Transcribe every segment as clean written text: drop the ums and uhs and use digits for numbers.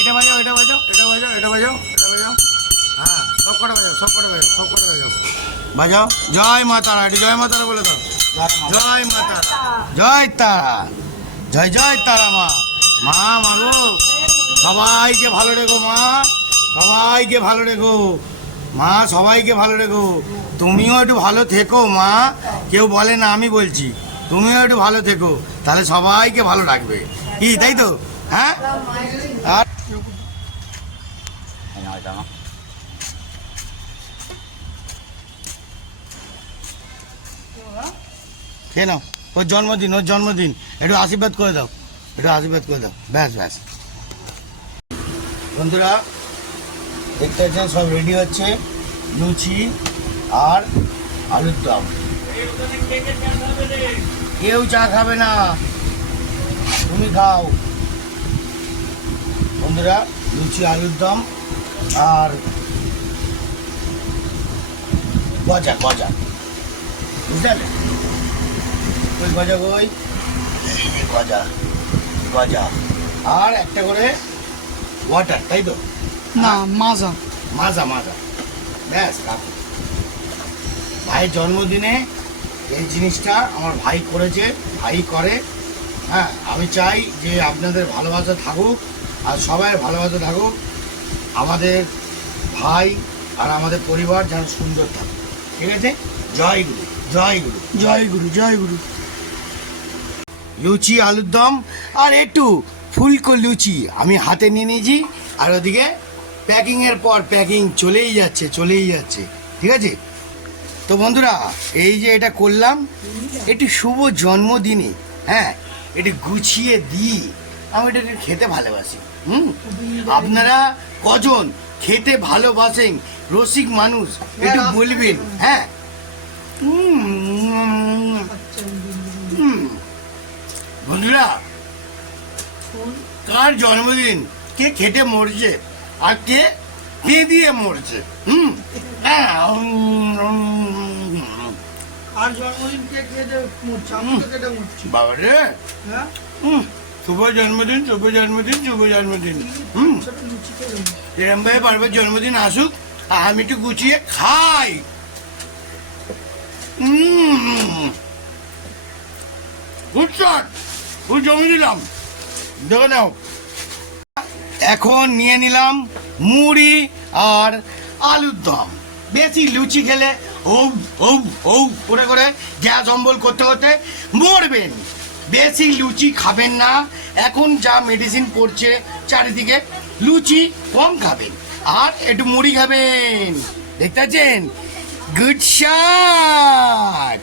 এটা বাজাও, এটা বাজাও, এটা বাজাও, এটা বাজাও, এটা বাজাও। হ্যাঁ, সব কটা বাজাও, সব কটা বাজাও, সব কটা বাজাও। বাজাও। জয় মা তারা, এটা জয় মা তারা বলে দাও। জয় মা তারা, জয় তারা, জয় জয় তারা মা। মা মাগো, সবাইকে ভালো রেখো মা, সবাইকে ভালো রেখো মা, সবাইকে ভালো রেখো। তুমিও একটু ভালো থেকো মা, কেউ বলে না, আমি বলছি তুমিও একটু ভালো থেকো, তাহলে সবাইকে ভালো রাখবে, কি তাই তো? হ্যাঁ, আর কে নাও, ওর জন্মদিন, ওর জন্মদিন, একটু আশীর্বাদ করে দাও, একটু আশীর্বাদ করে দাও, ব্যাস ব্যাস। বন্ধুরা দেখতে পাচ্ছেন সব রেডি হচ্ছে, লুচি আর আলুর দম। কেউ চা খাবে না, তুমি খাও। বন্ধুরা লুচি আলুর দম আর গজা, গজা, বুঝলেন? ওই গজা, ওই গজা, গজা আর একটা করে ওয়াটার, তাই তো? না, মাজা। মাজা, মাজা, ব্যাস রাখো। ভাইয়ের জন্মদিনে এই জিনিসটা আমার ভাই করেছে, ভাই করে। হ্যাঁ, আমি চাই যে আপনাদের ভালোবাসা থাকুক আর সবাই ভালোবাসা থাকুক, আমাদের ভাই আর আমাদের পরিবার যেন সুন্দর থাকে, ঠিক আছে? জয় গুরু, জয় গুরু, জয় গুরু, জয় গুরু। লুচি আলুর দম আর একটু ফুলকো লুচি আমি হাতে নিয়ে নিয়েছি, আর ওদিকে প্যাকিংয়ের পর প্যাকিং চলেই যাচ্ছে, চলেই যাচ্ছে, ঠিক আছে? তো বন্ধুরা এই যে এটা করলাম, একটু শুভ জন্মদিনে, হ্যাঁ, একটু গুছিয়ে দিই, আমি এটাকে খেতে ভালোবাসি। আপনারা কজন খেতে ভালোবাসেন, রসিক মানুষ, একটু বলবেন। হ্যাঁ, বন্ধুরা কার জন্মদিন কে খেটে মরছে আর কে দিয়ে মরছে। আর জন্মদিন কে কেটে মরছে? আমি তো কেটে মরছি। বাবা রে, হ্যাঁ, শুভ জন্মদিন, শুভ জন্মদিন, শুভ জন্মদিন। সেটা লুচি করে নি। এরম ভাবে পারবার জন্মদিন আসুক, আর আমি একটু গুছিয়ে খাই। গুড শট, গুড জমি দিলাম, দেখে নাও। এখন নিয়ে নিলাম মুড়ি আর আলুর দম। বেশি লুচি খেলে ও ও ও করে করে গ্যাস অম্বল করতে করতে মরবেন। বেশি লুচি খাবেন না, এখন যা মেডিসিন পড়ছে চারিদিকে, লুচি কম খাবেন আর একটু মুড়ি খাবেন। দেখতে পাচ্ছেন, গুড শট।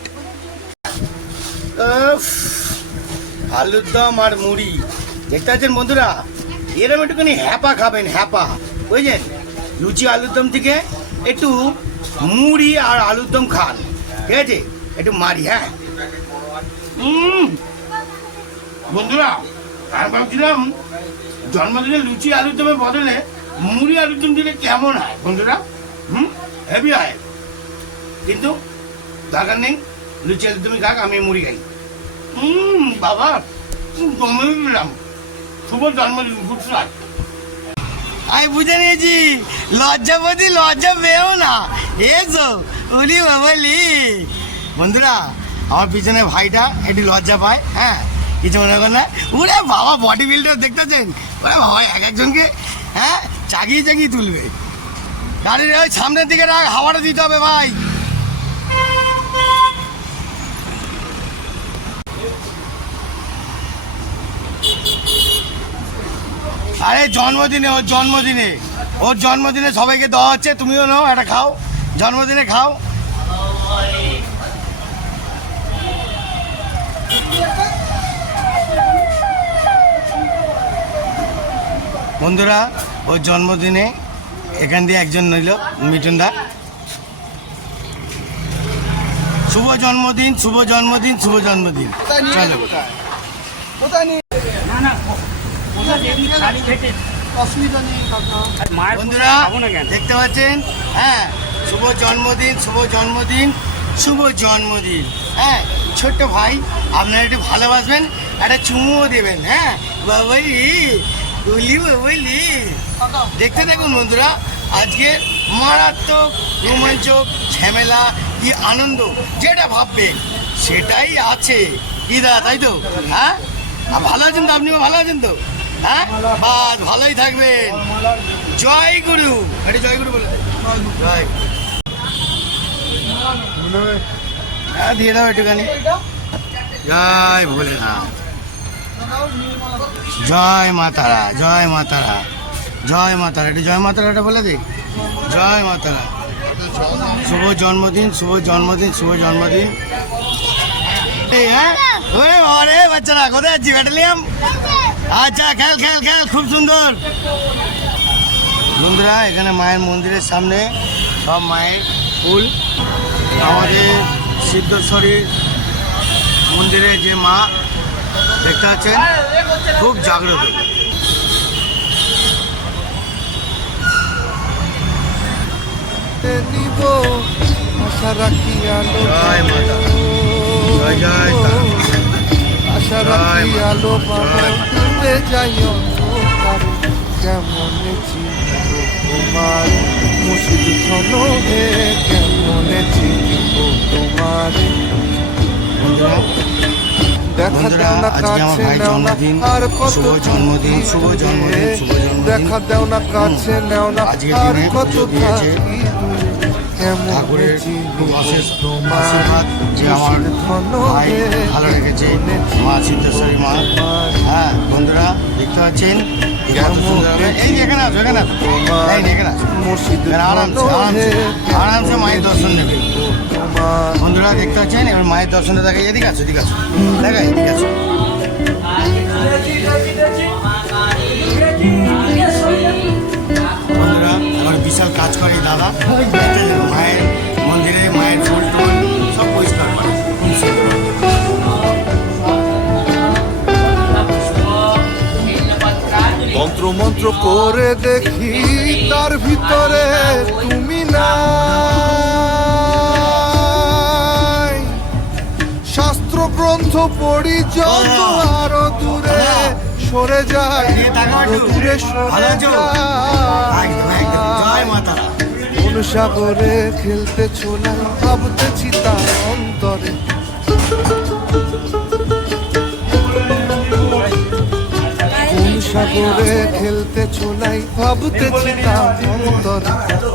আলুর দম আর মুড়ি দেখতে পাচ্ছেন বন্ধুরা, এরকম একটুখানি হ্যাপা খাবেন, হ্যাপা, বুঝলেন? লুচি আলুর দম থেকে একটু মুড়ি আর আলুর দম খান, ঠিক আছে? একটু মারি, হ্যাঁ। বন্ধুরা আমি ভাবছিলাম জন্মদিনে লুচি আলুর দমের বদলে মুড়ি আলুর দম দিলে কেমন হয় বন্ধুরা। হেভি হয়, কিন্তু দরকার নেই, লুচি আলুর দমই খাক, আমি মুড়ি খাই। বাবা জন্মদিন দিলাম, শুভ জন্মদিন, গুড লাক। আমি বুঝে নিয়েছি, লজ্জাপতি লজ্জা পেও না, এসো উলি বাবালি। বন্ধুরা আমার পিছনে ভাইটা একটু লজ্জা পায়, হ্যাঁ, কিছু মনে করেন না। ওরে বাবা বডি বিল্ডার দেখতেছেন, ওরে বাবা এক একজনকে হ্যাঁ চাগিয়ে চাগিয়ে তুলবে। গাড়ির ওই সামনের দিকে রাখ, হাওয়াটা দিতে হবে ভাই। আরে জন্মদিনে, ওর জন্মদিনে, ওর জন্মদিনে সবাইকে দেওয়া হচ্ছে, তুমিও নাও, একটা খাও, জন্মদিনে খাও। বন্ধুরা ওর জন্মদিনে এখান দিয়ে একজন নিল, মিঠুনদা। শুভ জন্মদিন, শুভ জন্মদিন, শুভ জন্মদিন। চলো বন্ধুরা দেখতে পাচ্ছেন, হ্যাঁ, শুভ জন্মদিন, শুভ জন্মদিন, শুভ জন্মদিন। হ্যাঁ, ছোট্ট ভাই আপনারা একটু ভালোবাসবেন, একটা চুমুও দেবেন। হ্যাঁ বাবাই, বুঝলি দেখতে দেখুন বন্ধুরা, আজকে মারাত্মক রোমাঞ্চক ঝামেলা কি আনন্দ যেটা ভাববেন সেটাই আছে। কি দাদা তাই তো? হ্যাঁ ভালো আছেন তো? আপনিও ভালো আছেন তো? হ্যাঁ বাস ভালোই থাকবেন। জয় গুরু, আরে জয় গুরু বলে জয়। হ্যাঁ দিয়ে দাও একটুখানি। জয় ভোলেনাথ, জয় মা তারা, জয় মা তারা, জয় মা তারা। একটু জয় মা তারাটা বলে দিই। জয় মা তারা, শুভ জন্মদিন, শুভ জন্মদিন, শুভ জন্মদিন। হ্যাঁ ওরে বাবা রে, বাচ্চারা কোথায় যাচ্ছি? ব্যাটালিয়াম। আচ্ছা খেল খেল খেল, খুব সুন্দর। বন্ধুরা এখানে মায়ের মন্দিরের সামনে সব মায়ের ফুল। আমাদের সিদ্ধেশ্বরীর মন্দিরে যে মা দেখতে পাচ্ছেন খুব জাগ্রত। নিব আশা রাখি আলো, জয় মাতা, জয় জয় তারা। আশা রাখি আলো পাবে যাই অন্ধকারে, কেমন চিনব তোমার মুর্শিদ ঘন হে, কেমন চিনব তোমার। দেখা দাও না কাছে নাও না আর কত জন্মদিন, শুভ জন্মদিন, শুভ জন্মদিন। দেখা দাও না কাছে নাও না আর কত থাকি দূরে, কেমন ঠাকুরের খুব অশেষ তোমার আশীর্বাদ যে আমার ভাই ভালো রেখেছে, মা সিদ্ধেশ্বরী মা। হ্যাঁ বন্ধুরা দেখতে পাচ্ছেন কত সুন্দরভাবে। এই যে এখানে আসো, এখানে আসো, এই যে এখানে আসো, এখানে আরামসে আরামসে আরামসে মায়ের দর্শন নেবে। বন্ধুরা দেখতে পাচ্ছেন এবার মায়ের দর্শনে দেখে। এদিকে আসো, এদিকে আসো, দেখা এদিকে আসো। বন্ধুরা এবার বিশাল কাজ করে এই দাদা, মায়ের মন্দিরে মায়ের ফুল টুল সব পরিষ্কার করে। খুব সুন্দর। মন্ত্র মন্ত্র করে দেখি তার ভিতরে তুমি নাই, শাস্ত্র গ্রন্থ পড়ি যত আরো দূরে সরে যায়, দূরে সরে যায়। জয় মাতা, কোন সাগরে খেলতে ছোলাই ভাবতেছি তার অন্তরে, কোন সাগরে খেলতে ছোলাই ভাবতেছি তার অন্তরে,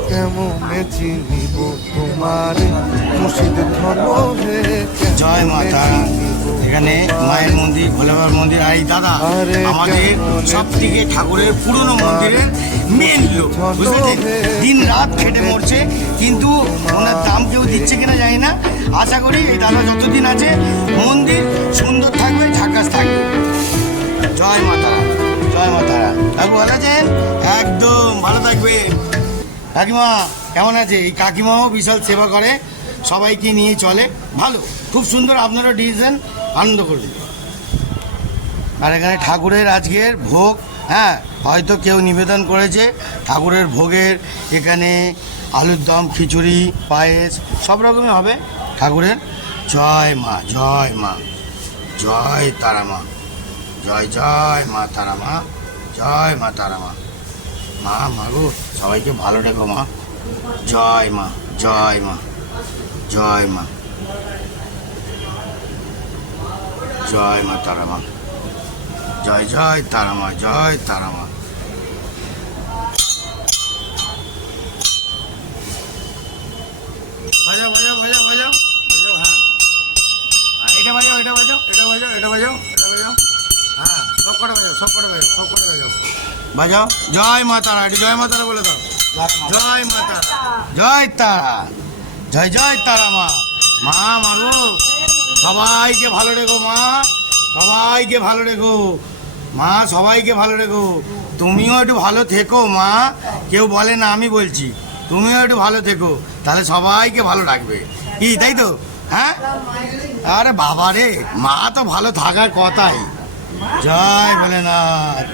কেমনে চিনিব তোমারে মুর্শিদ ঘন হে, জয় মাতা। এখানে মায়ের মন্দির, ভোলে বাবার মন্দির। আর এই দাদা আমাদের সব থেকে ঠাকুরের পুরনো মন্দিরের মেন লোক, বুঝলেন? দিন রাত খেটে মরছে, কিন্তু ওনার দাম কেউ দিচ্ছে কিনা জানি না। আশা করি এই দাদা যতদিন আছে মন্দির সুন্দর থাকবে, ঝাকাস থাকবে। জয় মাতারা, জয় মাতারা। কাকু ভালো আছেন? একদম ভালো থাকবে। কাকিমা কেমন আছে? এই কাকিমাও বিশাল সেবা করে, সবাইকে নিয়ে চলে, ভালো, খুব সুন্দর। আপনারা ডিসিশন আনন্দ করুন। আর এখানে ঠাকুরের আজকের ভোগ, হ্যাঁ হয়তো কেউ নিবেদন করেছে ঠাকুরের ভোগের। এখানে আলুর দম, খিচুড়ি, পায়েস সব রকমই হবে ঠাকুরের। জয় মা, জয় মা, জয় তারা মা, জয় জয় মা তারা মা, জয় মা তারা মা। মা মাগো সবাইকে ভালো রেখো মা। জয় মা, জয় মা, জয় মা, জয় মা তারা মা, জয় জয় তারা মা, জয় তারা মা। বাজাও বাজাও বাজাও বাজাও বাজাও, হ্যাঁ এটা বাজাও, এটা বাজাও, এটা বাজাও, এটা বাজাও, এটা বাজাও, হ্যাঁ সব কটা বাজাও, সব কটা বাজাও, সব কটা বাজাও, বাজাও। জয় মা তারা, এটা জয় মা তারা বলে দাও। জয় মা তারা, জয় তারা, জয় জয় তারা মা। মা মাগো সবাইকে ভালো রেখো মা, সবাইকে ভালো রেখো মা, সবাইকে ভালো রেখো। তুমিও একটু ভালো থেকো মা, কেউ বলে না আমি বলছি, তুমিও একটু ভালো থেকো, তাহলে সবাইকে ভালো রাখবে। কি তাই তো? হ্যাঁ আরে বাবা রে, মা তো ভালো থাকার কথাই। জয় ভোলেনাথ,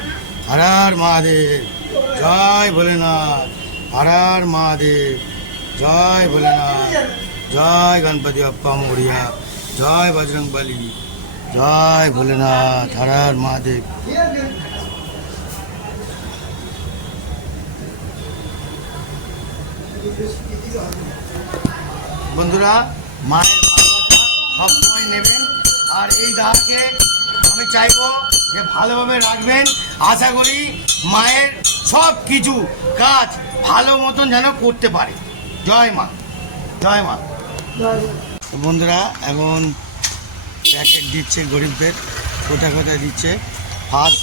হর হর মহাদেব, জয় ভোলেনাথ, হর হর মহাদেব, জয় ভোলেনাথ, জয় গণপতি বাপ্পা মোরিয়া, জয় বজরংবলী, জয় ভোলেনাথ, হর হর মহাদেব। বন্ধুরা মায়ের ভালোবাসা সবসময় নেবেন, আর এই দাদাকে আমি চাইবো যে ভালোভাবে রাখবেন। আশা করি মায়ের সব কিছু কাজ ভালো মতন যেন করতে পারে। জয় মা, জয় মা। বন্ধুরা এখন প্যাকেট দিচ্ছে গরিবদের, কোথায় কোথায় দিচ্ছে। ফার্স্ট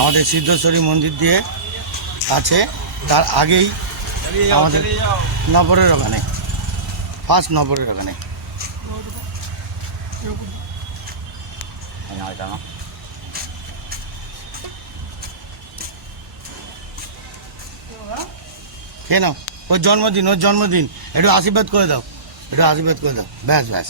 আমাদের সিদ্ধেশ্বরী মন্দির দিয়ে আছে, তার আগেই আমাদের নবরের ওখানে, ফার্স্ট নবরের ওখানে। কেন ওর জন্মদিন, একটু আশীর্বাদ করে দাও, একটু আশীর্বাদ করে দাও, ব্যাস ব্যাস।